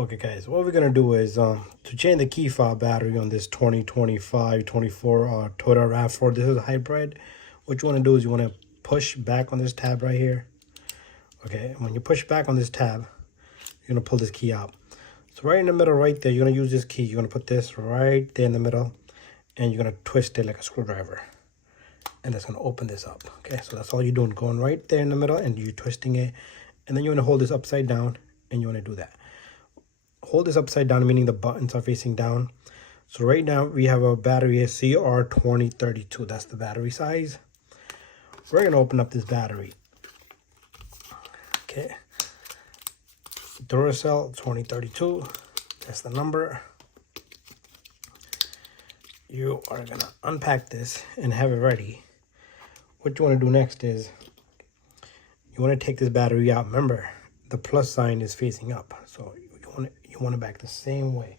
Okay guys, what we're gonna do is to change the key fob battery on this 2025-24 Toyota RAV4. This is a hybrid. What you want to do is you want to push back on this tab right here. Okay, when you push back on this tab, you're gonna pull this key out. So right in the middle right there, you're gonna use this key. You're gonna put this right there in the middle, and you're gonna twist it like a screwdriver, and that's gonna open this up. Okay, so that's all you're doing, going right there in the middle, and you're twisting it, and then you want to hold this upside down, and you want to do that. Hold this upside down, meaning the buttons are facing down. So right now we have a battery, a CR2032. That's the battery size. We're gonna open up this battery. Okay, Duracell 2032. That's the number. You are gonna unpack this and have it ready. What you want to do next is you want to take this battery out. Remember, the plus sign is facing up, so you want it back the same way.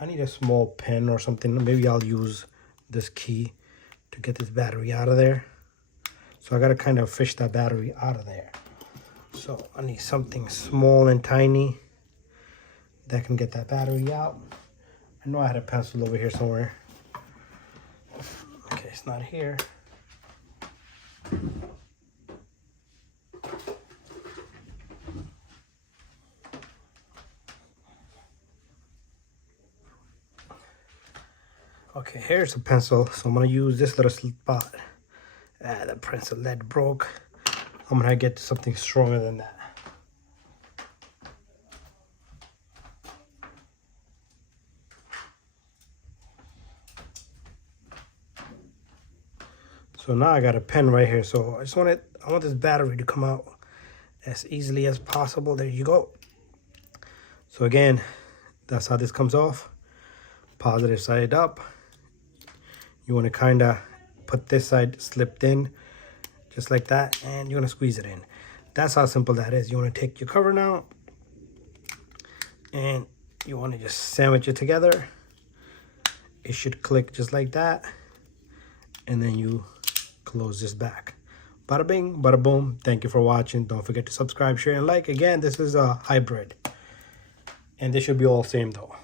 I need a small pen or something. Maybe I'll use this key to get this battery out of there. So I gotta kind of fish that battery out of there. So I need something small and tiny that can get that battery out. I know I had a pencil over here somewhere. Okay, it's not here. Okay, here's a pencil. So I'm gonna use this little spot. The pencil lead broke. I'm gonna get something stronger than that. So now I got a pen right here. So I want this battery to come out as easily as possible. There you go. So again, that's how this comes off. Positive side up. You want to kind of put this side slipped in just like that, and you want to squeeze it in. That's how simple that is. You want to take your cover now and you want to just sandwich it together. It should click just like that, and then you close this back. Bada bing, bada boom. Thank you for watching. Don't forget to subscribe, share, and like. Again, this is a hybrid, and this should be all same though.